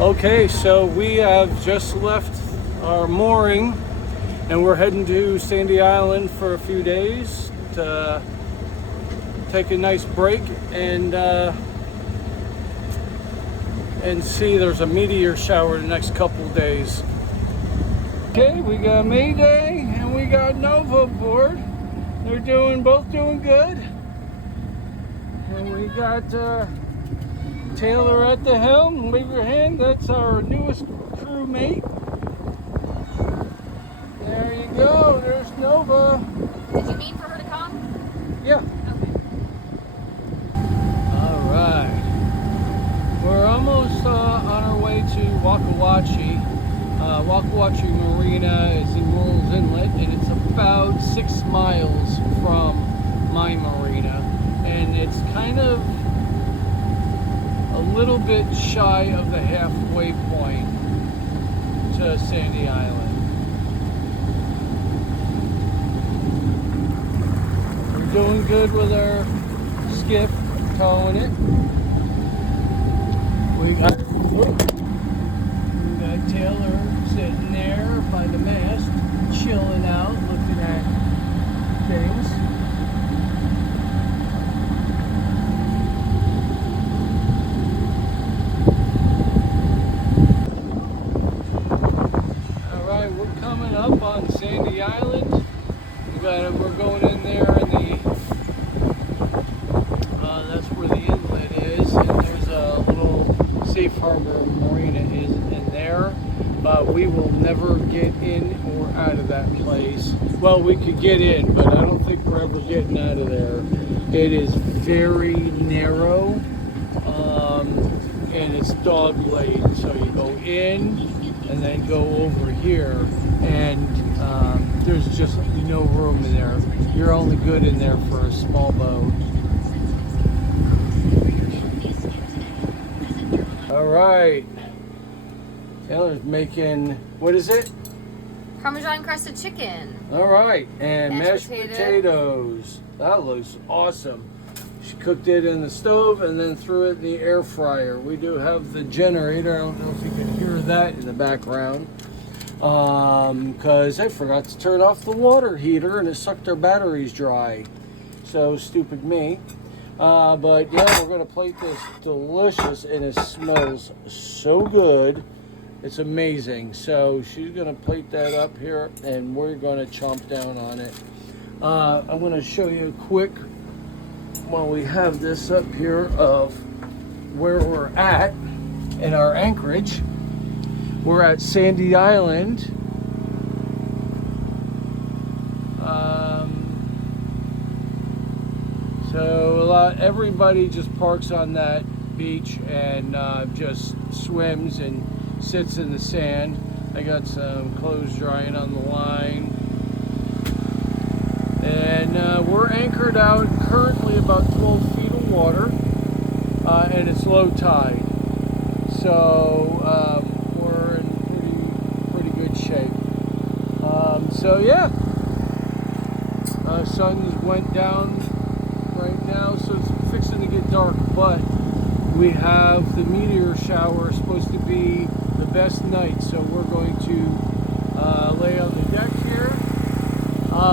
Okay, so we have just left our mooring and we're heading to Sandy Island for a few days to take a nice break and see. There's a meteor shower the next couple days. Okay, we got Mayday and we got Nova aboard. They're both doing good. And we got Taylor at the helm. Wave your hand. That's our newest crewmate. There you go. There's Nova. Did you mean for her to come? Yeah. Okay. All right. We're almost on our way to Wakawachi. Wakawachi Marina is in World's Inlet, and it's about 6 miles from my marina. And it's kind of a little bit shy of the halfway point to Sandy Island. We're doing good with our skiff, towing it. We got Taylor sitting there by the mast, chilling out, looking at things. Alright, we're coming up on Sandy Island. We're going in there and that's where the inlet is, and there's a little safe harbor marina is in there. We will never get in or out of that place. Well, we could get in, but I don't think we're ever getting out of there. It is very narrow, and it's dog leg. So you go in and then go over here, and there's just no room in there. You're only good in there for a small boat. All right. Taylor's making, what is it? Parmesan crusted chicken. All right, and mashed Mashed potatoes. That looks awesome. She cooked it in the stove and then threw it in the air fryer. We do have the generator. I don't know if you can hear that in the background. Because I forgot to turn off the water heater and it sucked our batteries dry. So stupid me. But yeah, we're gonna plate this delicious, and it smells so good. It's amazing. So she's gonna plate that up here, and we're gonna chomp down on it. I'm gonna show you quick while we have this up here of where we're at in our anchorage. We're at Sandy Island. So everybody just parks on that beach and just swims and sits in the sand. I got some clothes drying on the line. And we're anchored out currently about 12 feet of water, and it's low tide. So we're in pretty good shape. So yeah, sun went down right now, so it's fixing to get dark, but we have the meteor shower supposed to be the best night, so we're going to lay on the deck here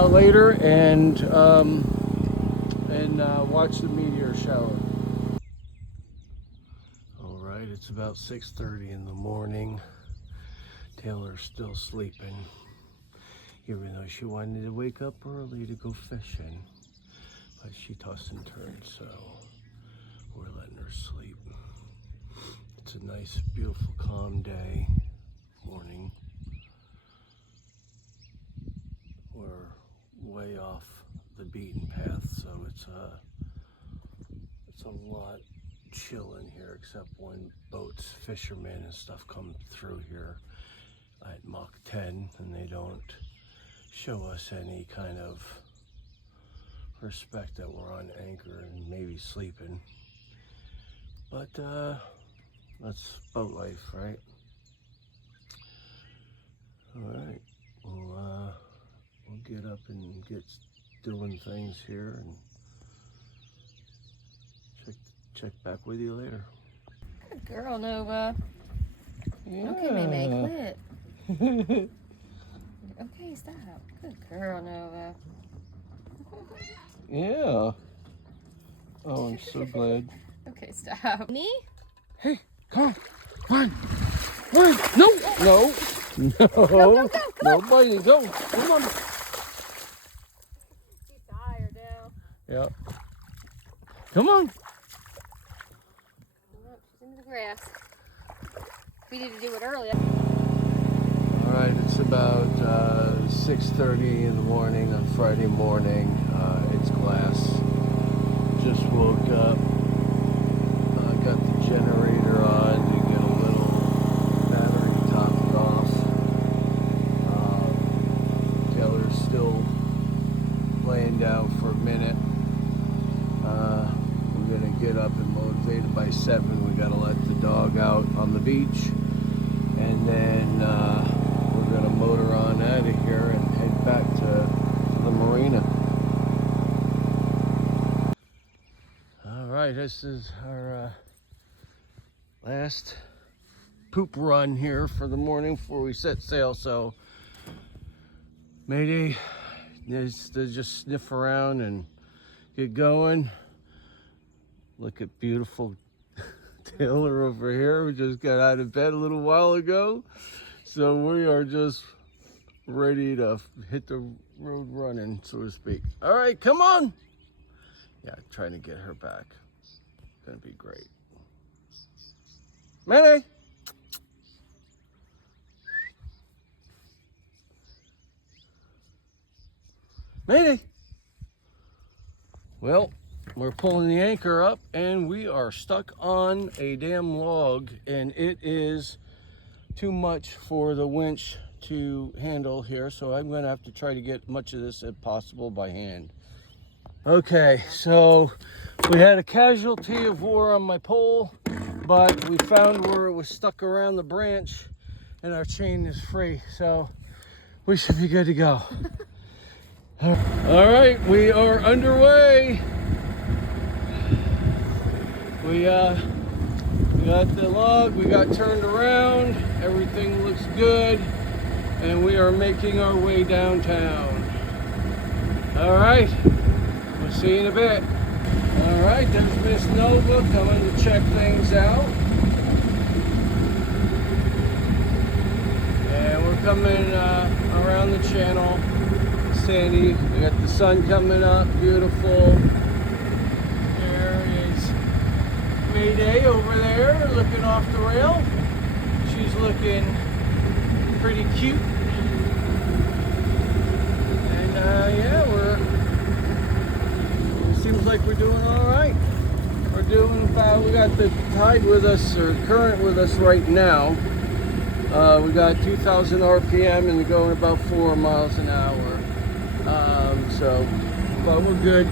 later and watch the meteor shower. All right, it's about 6:30 in the morning. Taylor's still sleeping, even though she wanted to wake up early to go fishing, but she tossed and turned, so we're letting her sleep. It's a nice, beautiful, calm day, morning. We're way off the beaten path, so it's a lot chill in here, except when boats, fishermen and stuff come through here at Mach 10, and they don't show us any kind of respect that we're on anchor and maybe sleeping. But that's boat life, right? All right, we'll get up and get doing things here and check back with you later. Good girl, Nova. Yeah. Okay, May quit. Okay, stop. Good girl, Nova. Yeah. Oh, I'm so glad. Okay, stop. Knee? Hey, come on. Run. No. No. No. No biting. Go. Come on. She's tired now. Yeah. Come on. Oh, she's into the grass. We need to do it earlier. All right, it's about 6:30 in the morning on Friday morning. It's glass. Just woke up. Got the generator on to get a little battery topped off. Taylor's still laying down for a minute. We're gonna get up and motivated by 7. We gotta let the dog out on the beach, and then we're gonna motor on out of here and head back to the marina. All right, this is our last poop run here for the morning before we set sail. So Mayday needs to just sniff around and get going. Look at beautiful Taylor over here. We just got out of bed a little while ago. So we are just ready to hit the road running, so to speak. All right, come on. Yeah, trying to get her back. Gonna be great. Mayday. Mayday. Well, we're pulling the anchor up and we are stuck on a damn log, and it is too much for the winch to handle here, so I'm gonna have to try to get much of this if possible by hand. Okay, so we had a casualty of war on my pole, but we found where it was stuck around the branch and our chain is free, so we should be good to go. All right, we are underway. We got the log, we got turned around, everything looks good, and we are making our way downtown. All right, we'll see you in a bit. All right, there's Miss Nova coming to check things out. And we're coming around the channel. Sandy, we got the sun coming up, beautiful. There is Mayday over there looking off the rail. She's looking pretty cute. And yeah, seems like we're doing all right. We're doing about, we got the tide with us, or current with us right now. We got 2,000 RPM and we're going about 4 miles an hour. But we're good.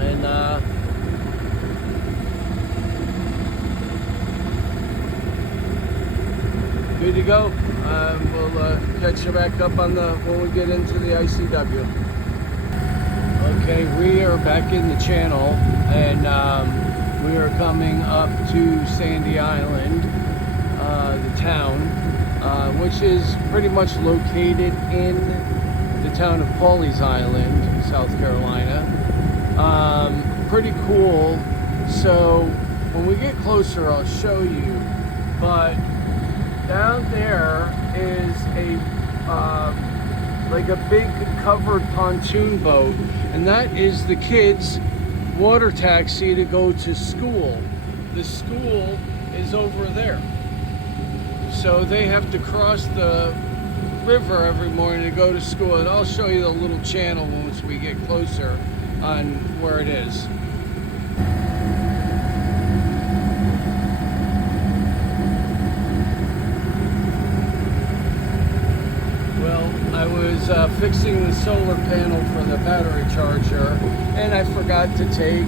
And good to go. We'll catch you back up on when we get into the ICW. Okay, we are back in the channel, and we are coming up to Sandy Island, the town, which is pretty much located in the town of Pawleys Island, South Carolina. Pretty cool. So when we get closer, I'll show you. But down there is like a big covered pontoon boat, and that is the kids' water taxi to go to school. The school is over there, so they have to cross the river every morning to go to school. And I'll show you the little channel once we get closer on where it is. I was fixing the solar panel for the battery charger, and I forgot to take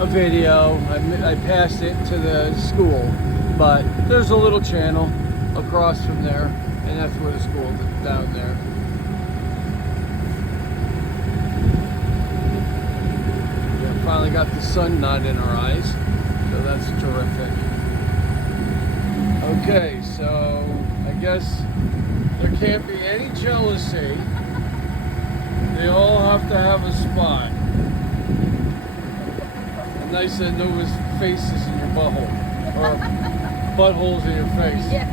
a video. I passed it to the school, but there's a little channel across from there, and that's where the school is, down there. Yeah, finally got the sun not in our eyes, so that's terrific. Okay, so I guess there can't be any jealousy. They all have to have a spot. And nice that no faces in your butthole. Or buttholes in your face. Yeah.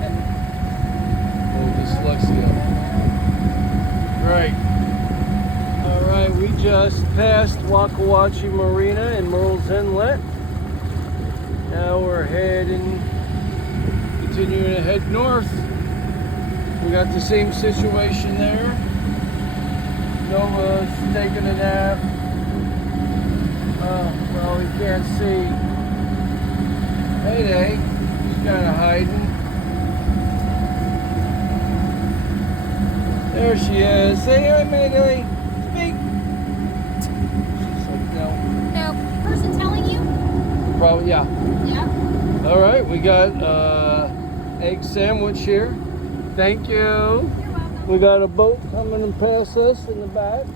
Oh, dyslexia. Right. All right, we just passed Wakawachi Marina in Merle's Inlet. Now we're continuing to head north. We got the same situation there. Noah's taking a nap. Well, we can't see Mayday. She's kind of hiding. There she is. Say hi, Mayday. Speak. She's like, no. No. Person telling you? Probably, yeah. Yeah. All right, we got egg sandwich here. Thank you. You're welcome. We got a boat coming and past us in the back.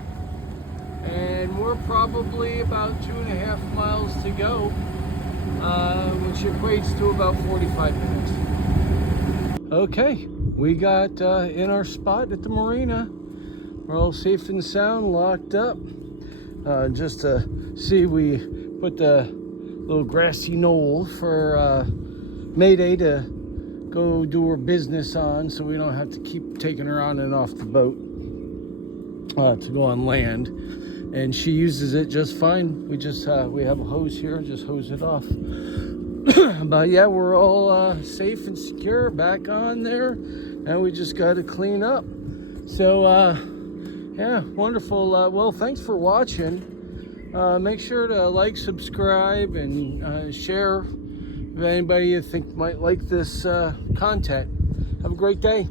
And we're probably about 2.5 miles to go, which equates to about 45 minutes. Okay, we got in our spot at the marina. We're all safe and sound, locked up. Just to see, we put the little grassy knoll for Mayday to go do her business on, so we don't have to keep taking her on and off the boat to go on land. And she uses it just fine. We just we have a hose here, just hose it off. But yeah, we're all safe and secure back on there, and we just got to clean up. So yeah, wonderful. Well, thanks for watching. Make sure to like, subscribe, and share if anybody you think might like this content. Have a great day.